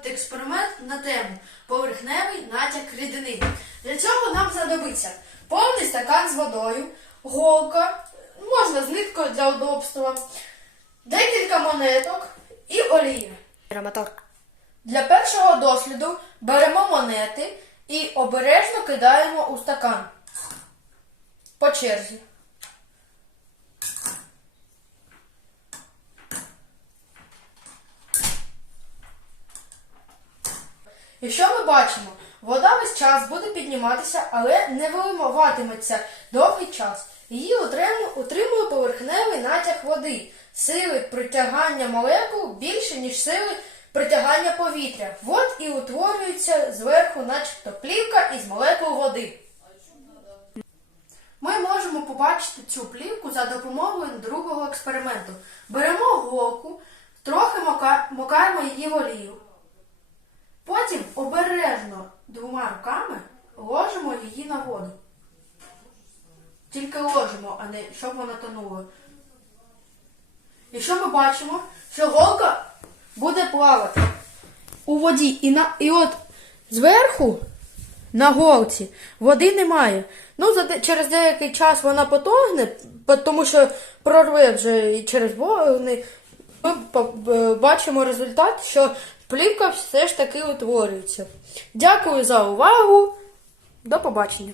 провести експеримент на тему поверхневий натяк рідини. Для цього нам знадобиться повний стакан з водою, голка, можна з ниткою для удобства, декілька монеток і олія. Для першого досліду беремо монети і обережно кидаємо у стакан. По черзі. І що ми бачимо? Вода весь час буде підніматися, але не вимиватиметься довгий час. Її утримує поверхневий натяг води. Сили притягання молекул більше, ніж сили притягання повітря. От і утворюється зверху, начебто плівка із молекул води. Ми можемо побачити цю плівку за допомогою другого експерименту. Беремо голку, трохи мокаємо її в олію. Потім обережно двома руками ложимо її на воду. Тільки ложимо, а не щоб вона тонула. І що ми бачимо? Що голка буде плавати у воді. І, на, і от зверху на голці води немає. Ну, за, через деякий час вона потогне, тому що прорве вже і через вони. Ми е, бачимо результат, що плівка все ж таки утворюється. Дякую за увагу. До побачення.